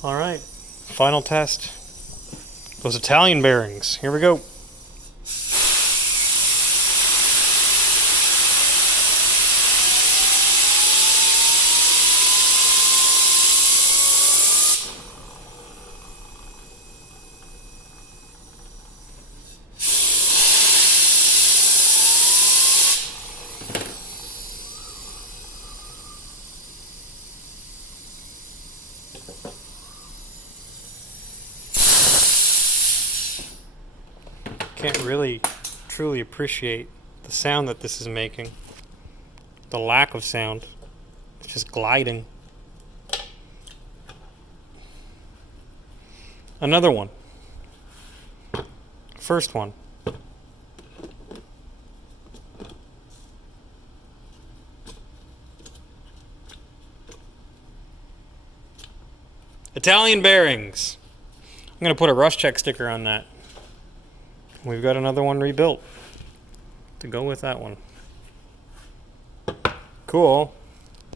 All right, final test. Those Italian bearings. Here we go. Can't really truly appreciate the sound that this is making. The lack of sound. It's just gliding. Another one. First one. Italian bearings. I'm going to put a rust check sticker on that. We've got another one rebuilt to go with that one. Cool.